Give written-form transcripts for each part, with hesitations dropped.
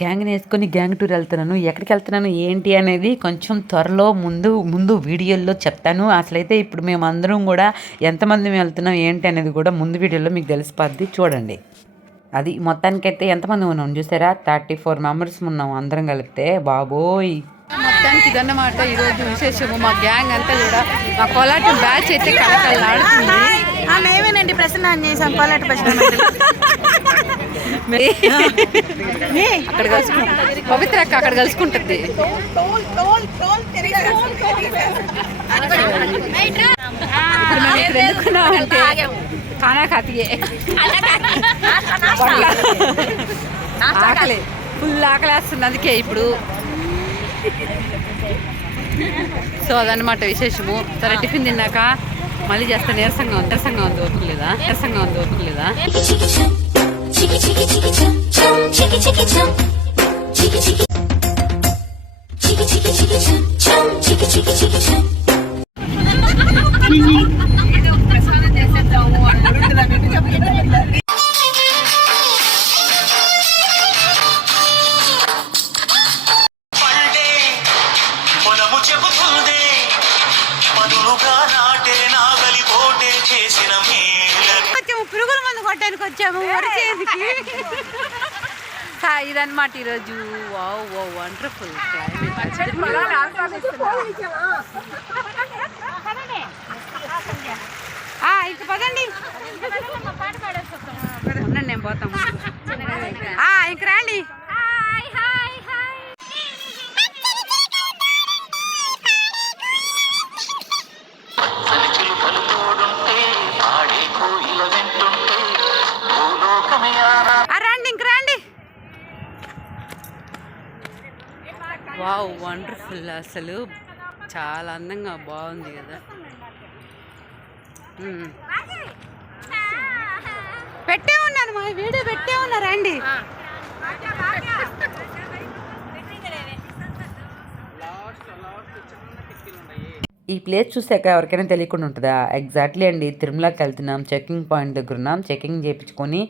గ్యాంగ్‌ని యేసుకొని gang tour ఎళ్తున్నాను. ఎక్కడికెళ్తున్నాను ఏంటి అనేది కొంచెం త్వరలో ముందు వీడియోల్లో చెప్తాను. అసలైతే ఇప్పుడు మేమందరం గూడా ఎంతమంది వెళ్తున్నాం ఏంటి అనేది కూడా ముందు వీడియోలో మీకు తెలిసిపోద్ది చూడండి. అది మొత్తానికైతే ఎంతమంది ఉన్నాం చూసారా? 34 మెంబర్స్ ఉన్నాం అందరం కలిపితే. బాబోయ్! మొత్తానికి ఇదన్నమాట ఈరోజు విశేషము. మా గ్యాంగ్ అంతా కూడా మా కోలాటం బ్యాచ్ అయితే కలకలాడుతుంది. మేమేనండి ప్రసన్న చేసాం కోలాట ప్రశ్న. అక్కడ కలుసుకుంటాం. పవిత్ర అక్క అక్కడ కలుసుకుంటుంది. ఖానా ఖాతియే ఆకలి ఫుల్ ఆకలి వేస్తుంది అందుకే ఇప్పుడు. సో అదనమాట విశేషము. సరే టిఫిన్ తిన్నాక మళ్ళీ చేస్తా. నీరసంగా ఉంది ఓపిక లేదా ప్రసాదం చేసేద్దాము. పురుగుల మందు కొట్టడానికి వచ్చాము వరిచేదికి. ఇదన్నమాట ఈరోజు. Wow wonderful climate. ఇంక పదండి నేను పోతాము. ఇంక రండి. Wow wonderful. అసలు చాలా అందంగా బాగుంది కదా. పెట్టే ఉన్నాను మా వీడియో పెట్టే ఉన్నా రండి. ఈ ప్లేస్ చూసాక ఎవరికైనా తెలియకుండా ఉంటుందా? ఎగ్జాక్ట్లీ అండి, తిరుమలకి వెళ్తున్నాం. చెకింగ్ పాయింట్ దగ్గర ఉన్నాం. చెకింగ్ చేయించుకొని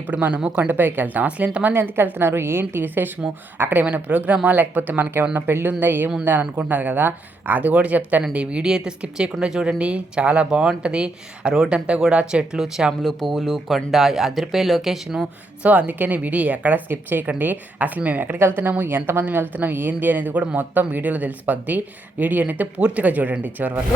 ఇప్పుడు మనము కొండపైకి వెళ్తాం. అసలు ఇంతమంది ఎందుకు వెళ్తున్నారు ఏంటి విశేషము? అక్కడ ఏమైనా ప్రోగ్రామా లేకపోతే మనకేమన్నా పెళ్ళి ఉందా ఏముందా అని అనుకుంటున్నారు కదా, అది కూడా చెప్తానండి. వీడియో అయితే స్కిప్ చేయకుండా చూడండి, చాలా బాగుంటుంది. ఆ రోడ్ అంతా కూడా చెట్లు చేమలు పువ్వులు కొండ అదిరిపోయే లొకేషను. సో అందుకని వీడియో ఎక్కడ స్కిప్ చేయకండి. అసలు మేము ఎక్కడికి వెళ్తున్నాము ఎంతమంది వెళ్తున్నాం ఏంది అనేది కూడా మొత్తం వీడియోలో తెలిసిపోద్ది. వీడియోని అయితే పూర్తిగా చూడండి చివరి వరకు.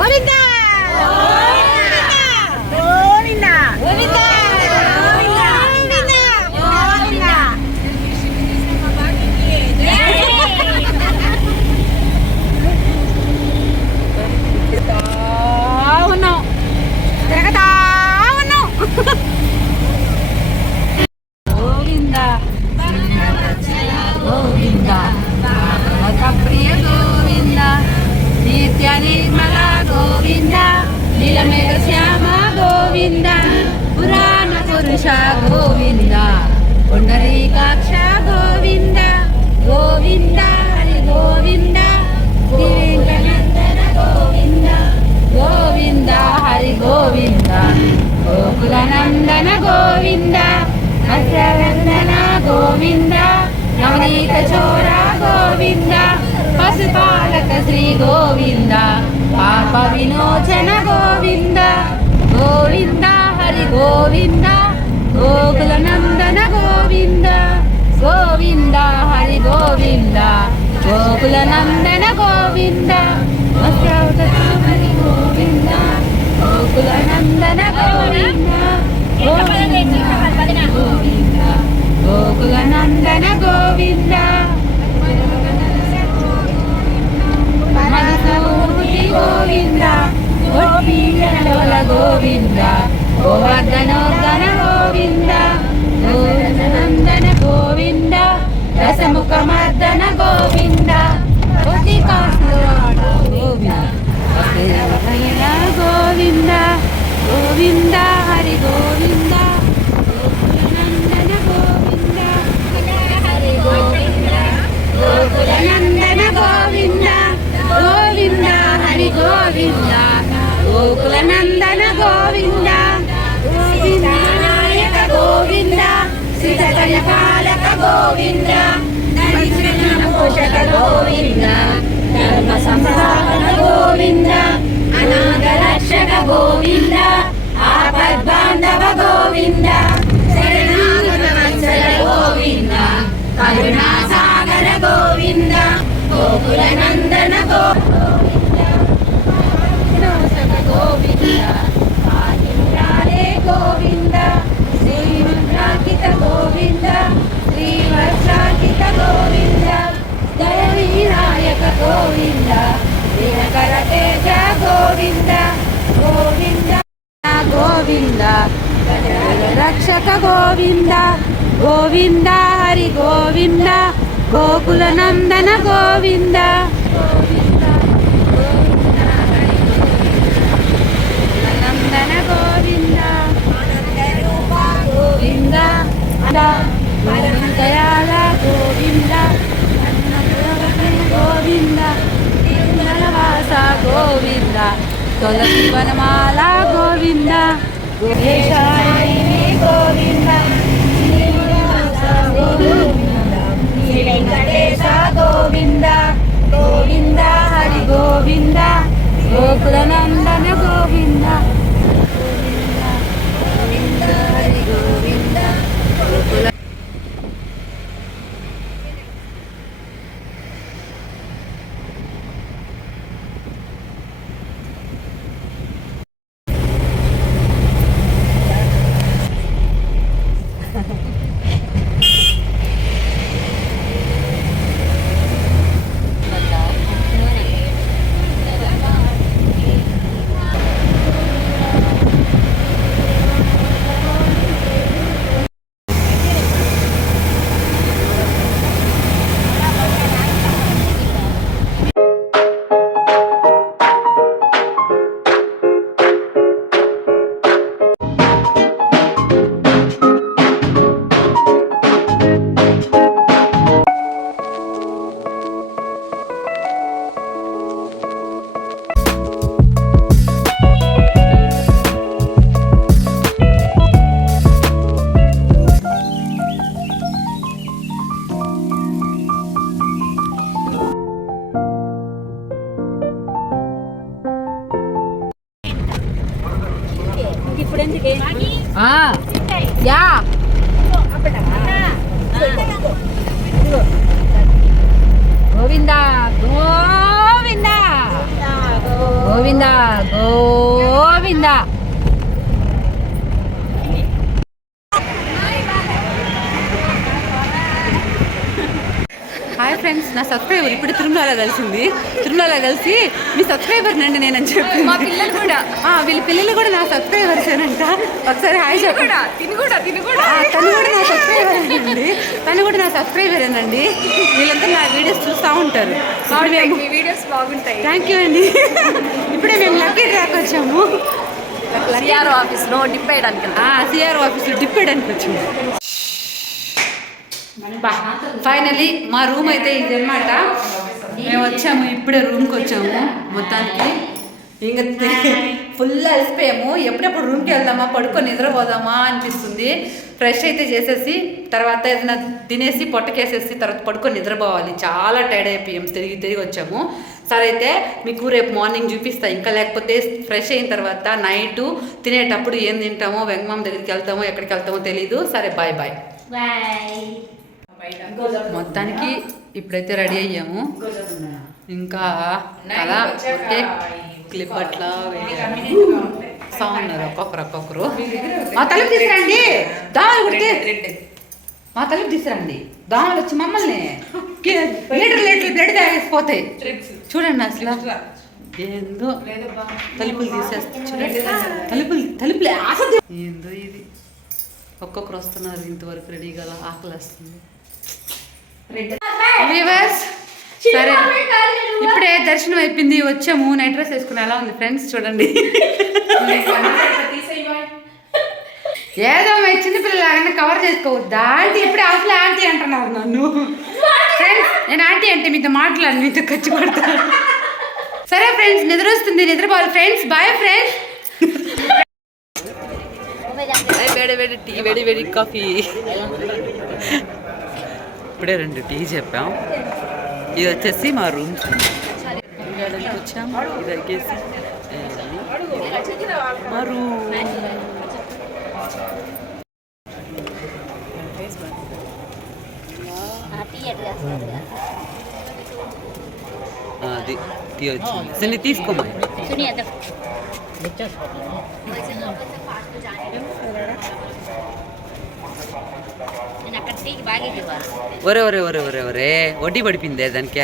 గోవింద పుండరీకాక్ష గోవింద గోవింద హరి గోవింద గోవింద గోవింద హరి గోవింద గోకులనందన గోవింద హర్షవర్ధన గోవింద నవనీత చోర గోవింద పశుపాలక శ్రీ గోవింద పాప విమోచన గోవింద గోవింద హరి గోవింద గోకులనందన గోవింద గోవింద హరి గోవింద గోకులనందన గోవింద హరి గోవింద గోకులనందన గోవింద గోవింద గోవింద గోకులనందన గోవింద మనసూతి గోవింద గోపీజనలోల గోవింద గోవర్ధనోర్ధన గోవింద గోవర్ధనందన గోవింద రసముఖమర్దన గోవింద గోవింద గోవింద గోవింద హరి గోవింద గోకులనందన గోవింద హరి గోవింద గోకులనందన గోవింద గోవింద హరి గోవింద గోకులనందన గోవింద గోవింద నాయక గోవింద శ్రీధర పాలక గోవింద పోషక గోవింద ధర్మ సంస్థాపన గోవింద అనాథ రక్షక గోవింద ఆపద్బాంధవ గోవింద శరణాగత వత్సల గోవింద కరుణా సాగర గోవింద గోకుల నందన గోవింద గోవింద ఆదిమురారే గోవింద శ్రీముద్రాంకిత గోవింద శ్రీవర్షాంకిత గోవింద జయ వినాయక గోవింద దినకర తేజ గోవింద గోవింద గోవింద రక్షక గోవింద గోవింద హరి గోవింద గోకుల నందన గోవింద గోవింద నందన గోవింద గోవింద దయాల గోవింద గోవింద తిరుమలవాస గోవింద తులసి వనమాల గోవింద గోవింద గోవింద శ్రీ వెంకటేశ గోవింద గోవింద హరి గోవింద గోకుల నందన గోవింద గోవింద హరి గోవింద గోకుల యా గోవింద గోవింద గోవింద గోవింద హాయ్ ఫ్రెండ్స్, నా సబ్స్క్రైబర్ ఇప్పుడు తిరుమలలో కలిసి మీ సబ్స్క్రైబర్ నండి నేనని చెప్పి మా పిల్లలు కూడా వీళ్ళ పిల్లలు కూడా నా సబ్స్క్రైబర్స్ అంట. ఒకసారి హాయ్ చెప్పండి. తను కూడా నా సబ్స్క్రైబర్ అండి, తను కూడా నా సబ్స్క్రైబర్ అండి. వీళ్ళంతా నా వీడియోస్ చూస్తూ ఉంటారు. వీడియోస్ బాగుంటాయి. థ్యాంక్ యూ అండి. ఇప్పుడే మేము లక్కీ ట్రాక్ వచ్చాము. సిఆర్ ఆఫీస్లో డిప్ వేయడానికి. సిఆర్ ఆఫీస్లో డిప్ వేయడానికి వచ్చాము. ఫైనలీ మా రూమ్ అయితే ఇది అనమాట. మేము వచ్చాము, ఇప్పుడే రూమ్కి వచ్చాము. మొత్తానికి ఇంకా ఫుల్ అలసిపోయాము. ఎప్పుడెప్పుడు రూమ్కి వెళ్దామా, పడుకొని నిద్రపోదామా అనిపిస్తుంది. ఫ్రెష్ అయితే చేసేసి తర్వాత ఏదైనా తినేసి పొట్టకేసేసి తర్వాత పడుకొని నిద్రపోవాలి. చాలా టైర్డ్ అయిపోయాం, తిరిగి వచ్చాము. సరే అయితే మీకు రేపు మార్నింగ్ చూపిస్తా. ఇంకా లేకపోతే ఫ్రెష్ అయిన తర్వాత నైటు తినేటప్పుడు ఏం తింటామో, వెంగమామ దగ్గరికి వెళ్తామో ఎక్కడికి వెళ్తామో తెలీదు. సరే బాయ్ బాయ్. మొత్తానికి ఇప్పుడైతే రెడీ అయ్యాము. ఇంకా అలా ఒకే క్లిప్ అట్లా ఉన్నారు ఒక్కొక్కరు. మా తలుపు తీసుకురండి, దోమలు కుడితే మా తలుపు తీసుకురండి. దోమలు వచ్చి మమ్మల్ని లీటర్ బ్లడ్ తాగేసిపోతాయి. చూడండి అసలు ఏందో తలుపులు తీసేస్తా. చూడండి తలుపులే ఏందో ఇది. ఒక్కొక్కరు వస్తున్నారు. ఇంతవరకు రెడీగా ఆకలి వస్తుంది. సరే ఇప్పుడే దర్శనం అయిపోయింది, వచ్చాము. నైట్ డ్రెస్ వేసుకుని ఎలా ఉంది ఫ్రెండ్స్ చూడండి. ఏదో మా చిన్నపిల్లలాగానే కవర్ చేసుకోవద్దా ఆంటీ? ఇప్పుడే అసలు ఆంటీ అంటున్నారు నన్ను. ఫ్రెండ్స్ నేను ఆంటీ అంటే మీతో మాట్లాడి మీతో ఖర్చు పడతాను. సరే ఫ్రెండ్స్, నిద్ర వస్తుంది, నిద్రపోవాలి ఫ్రెండ్స్. Bye friends. వేడి టీ, వేడి కాఫీ. ఇప్పుడే 2 టీ చెప్పాం. ఇది వచ్చేసి మా రూమ్ వచ్చాము. ఇది వచ్చేసి మా రూమ్. అది టీ వచ్చింది. సరే తీసుకోమా. ఒరే ఒరే ఒరే ఒరే ఒరే వడ్డీ పడిపోయిందే దానికి.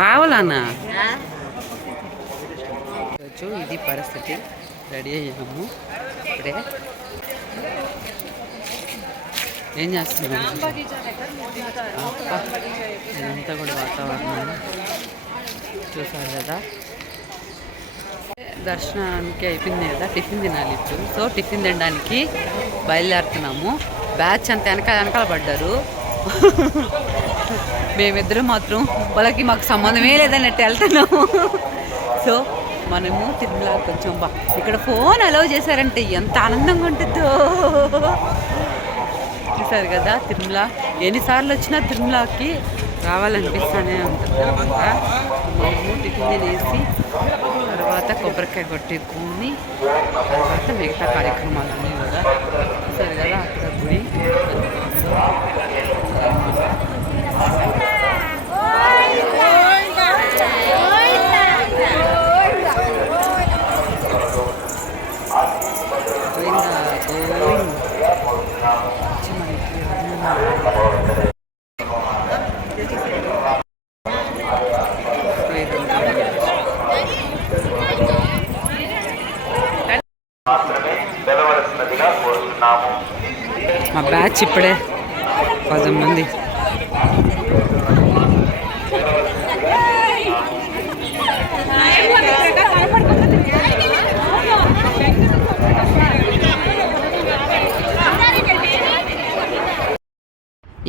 పావలానా? ఇది పరిస్థితి. రెడీ అయ్యాము ఇప్పుడే. ఏం చేస్తున్నాం? ఇదంతా కూడా వాతావరణం చూసారు కదా. దర్శనానికి అయిపోయింది కదా, టిఫిన్ తినాలి ఇప్పుడు. సో టిఫిన్ తినడానికి బయలుదేరుతున్నాము. బ్యాచ్ అంత వెనకాల పడ్డారు. మేమిద్దరం మాత్రం వాళ్ళకి మాకు సంబంధమే లేదన్నట్టు వెళ్తున్నాము. సో మనము తిరుమల కొంచెం ఇక్కడ ఫోన్ అలౌ చేశారంటే ఎంత ఆనందంగా ఉంటుందో. చూసారు కదా తిరుమల. ఎన్నిసార్లు వచ్చినా తిరుమలకి రావాలనిపిస్తూనే ఉంటుంది అనమాట. మేము టిఫిన్ తినేసి తర్వాత కొబ్బరికాయ కొట్టుకుని తర్వాత మిగతా కార్యక్రమాలు ఉన్నాయి కదా. చూసారు కదా అక్కడ గుడి. మా బ్యాచ్ ఇప్పుడే 10 మంది.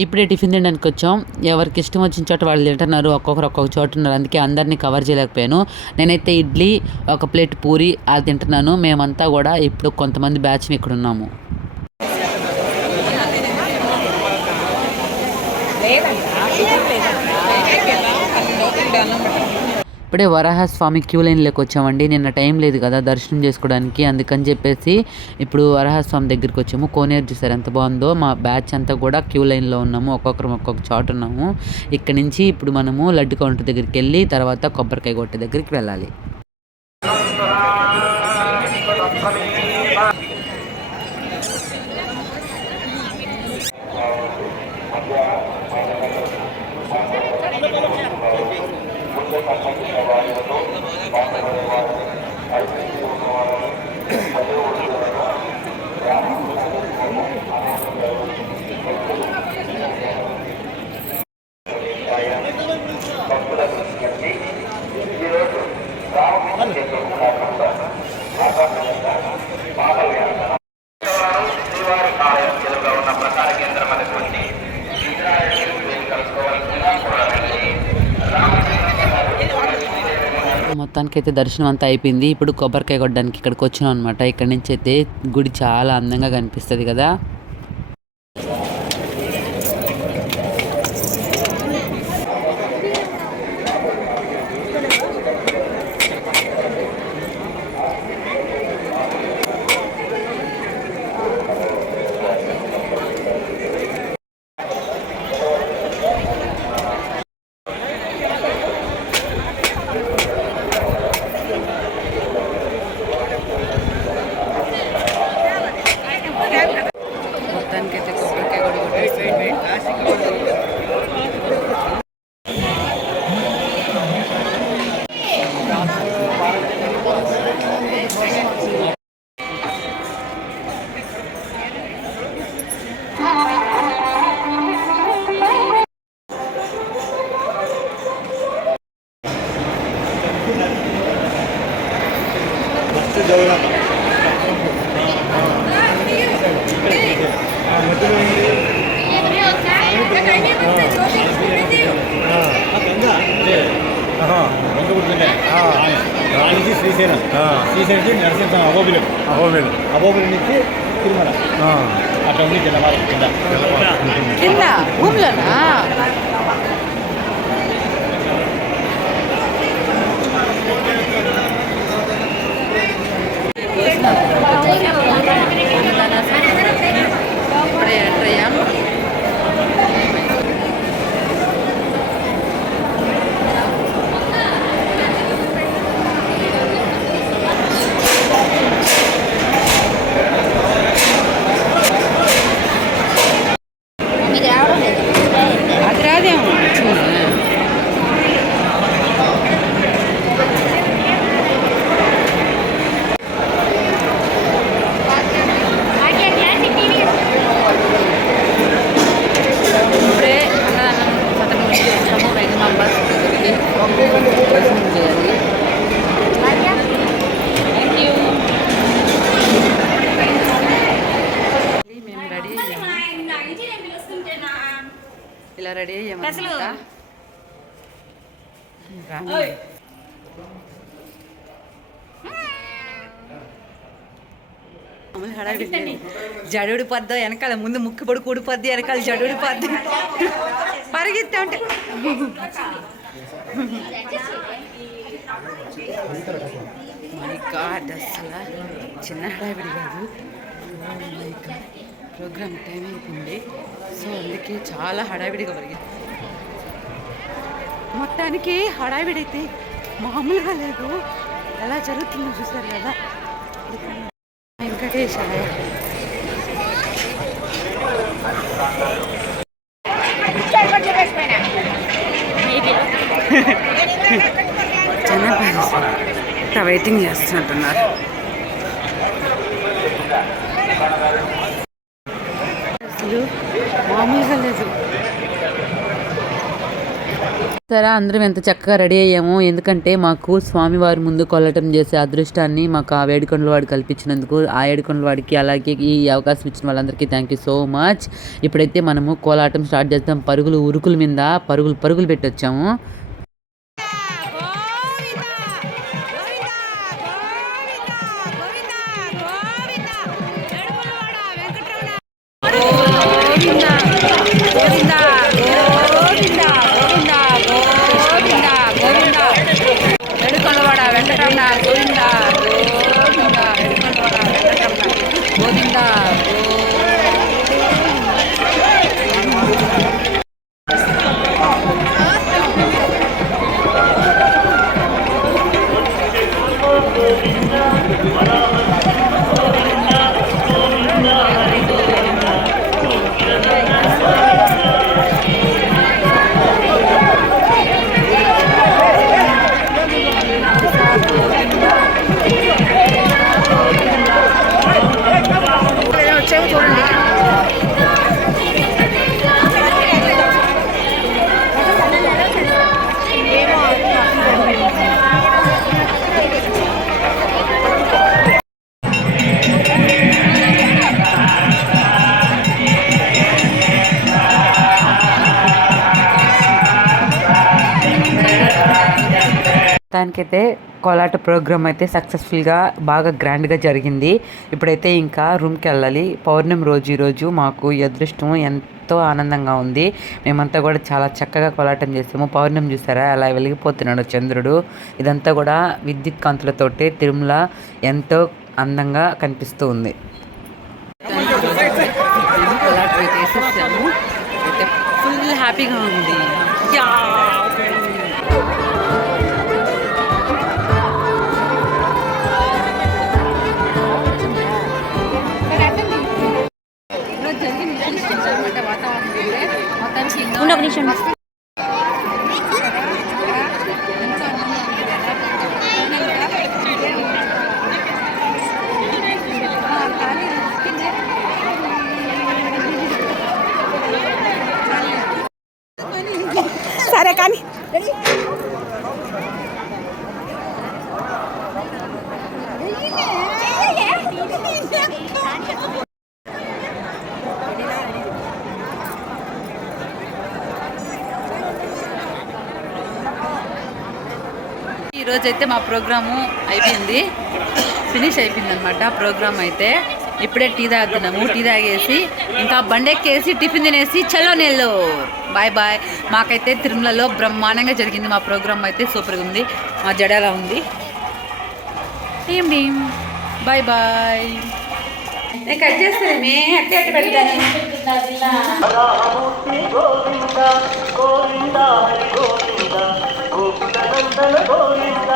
ఇప్పుడే టిఫిన్ తినడానికి వచ్చాం. ఎవరికి ఇష్టం వచ్చిన చోట వాళ్ళు తింటున్నారు. ఒక్కొక్కరు ఒక్కొక్క చోట ఉన్నారు. అందుకే అందరినీ కవర్ చేయలేకపోయాను. నేనైతే ఇడ్లీ, ఒక ప్లేట్ పూరి అది తింటున్నాను. మేమంతా కూడా ఇప్పుడు కొంతమంది బ్యాచ్ని ఇక్కడ ఉన్నాము. ఇప్పుడే వరాహస్వామి క్యూ లైన్లోకి వచ్చామండి. నిన్న టైం లేదు కదా దర్శనం చేసుకోవడానికి, అందుకని చెప్పేసి ఇప్పుడు వరాహస్వామి దగ్గరికి వచ్చాము. కోనేరు చూసారు ఎంత బాగుందో. మా బ్యాచ్ అంతా కూడా క్యూ లైన్లో ఉన్నాము. ఒక్కొక్కరు ఒక్కొక్క చోట ఉన్నాము. ఇక్కడ నుంచి ఇప్పుడు మనము లడ్డు కౌంటర్ దగ్గరికి వెళ్ళి తర్వాత కొబ్బరికాయ కొట్టే దగ్గరికి వెళ్ళాలి. మొత్తానికైతే దర్శనం అంతా అయిపోయింది. ఇప్పుడు కొబ్బరికాయ కొట్టడానికి ఇక్కడికి వచ్చినాం అనమాట. ఇక్కడ నుంచి అయితే గుడి చాలా అందంగా కనిపిస్తుంది కదా. మొత్తానికైతే కొబ్బరికాయ కూడా కొట్టేస్తుంది. రాణికి శ్రీశైలం, శ్రీశైలం నరసింహ అహోబిలం నుంచి అట్లా ఉంది జలపాతం కింద. కింద భూమిలోనా? ఇప్పుడే ఎంటర్ అయ్యాం. అది రాదేమో. ఇప్పుడే అన్నదానం సత్రం నుంచి వచ్చాము. వెంగమాంబ దగ్గరికి దర్శనం చేయాలి. Thank you. మేము రెడీ అయ్యాము. ఇలా రెడీ అయ్యామన్నమాట. జడుడి పద్ద వెనకాల ముందు ముక్కు పొడి కూడిపోద్ది, వెనకాల జడుడి పద్ద పరిగెత్తా ఉంటే మై గాడ్, అసలు చిన్న హడావిడి కాదు. మై గాడ్, ప్రోగ్రామ్ టైం అయిపోయింది. సో అందుకే చాలా హడావిడిగా పరిగెత్తి. మొత్తానికి హడావిడైతే మామూలుగా లేదు. ఎలా జరుగుతుందో చూసారు కదా. వెంకటేశాయ. జనాభా వెయిటింగ్ చేస్తున్నట్టున్నారు. అసలు మామూలుగా లేదు. సరే, అందరం ఎంత చక్కగా రెడీ అయ్యాము. ఎందుకంటే మాకు స్వామివారి ముందు కొల్లటం చేసే అదృష్టాన్ని మాకు ఆ వేడుకొండల వాడు కల్పించినందుకు ఆ ఏడుకొండల వాడికి, అలాగే ఈ అవకాశం ఇచ్చిన వాళ్ళందరికీ థ్యాంక్ యూ సో మచ్. ఇప్పుడైతే మనము కోలాటం స్టార్ట్ చేస్తాం. పరుగులు ఉరుకుల మీద పరుగులు పెట్టి వచ్చాము. ఏడుకొండలవాడ వెంకటరమణ గోవిందా గోవిందా. ఏడుకొండలవాడ వెంకటరమణ గోవిందా. దానికైతే కోలాట ప్రోగ్రామ్ అయితే సక్సెస్ఫుల్గా బాగా గ్రాండ్గా జరిగింది. ఇప్పుడైతే ఇంకా రూమ్కి వెళ్ళాలి. పౌర్ణమి రోజు ఈరోజు మాకు ఈ అదృష్టం ఎంతో ఆనందంగా ఉంది. మేమంతా కూడా చాలా చక్కగా కోలాటం చేసాము. పౌర్ణమి చూసారా అలా వెలిగిపోతున్నాడు చంద్రుడు. ఇదంతా కూడా విద్యుత్ కాంతులతోటి తిరుమల ఎంతో అందంగా కనిపిస్తూ ఉంది. కోలాటం అయితే వేసేసాము. అయితే ఫుల్ హ్యాపీగా ఉంది. ఒక నిమిషం. సరే కానీ ఈరోజైతే మా ప్రోగ్రాము అయిపోయింది, ఫినిష్ అయిపోయింది అనమాట. ప్రోగ్రామ్ అయితే ఇప్పుడే టీ తాగుతున్నాము. టీ తాగేసి ఇంకా బండెక్కేసి టిఫిన్ తినేసి చలో నెల్లూరు. Bye bye. మాకైతే తిరుమలలో బ్రహ్మాండంగా జరిగింది. మా ప్రోగ్రామ్ అయితే సూపర్గా ఉంది. మా జడలా ఉంది. Team team bye bye. నేను కట్ చేస్తానే అట్టే అట్టే పెడతాను. గోవింద గోవింద గోవింద గోకుల నందన గోవింద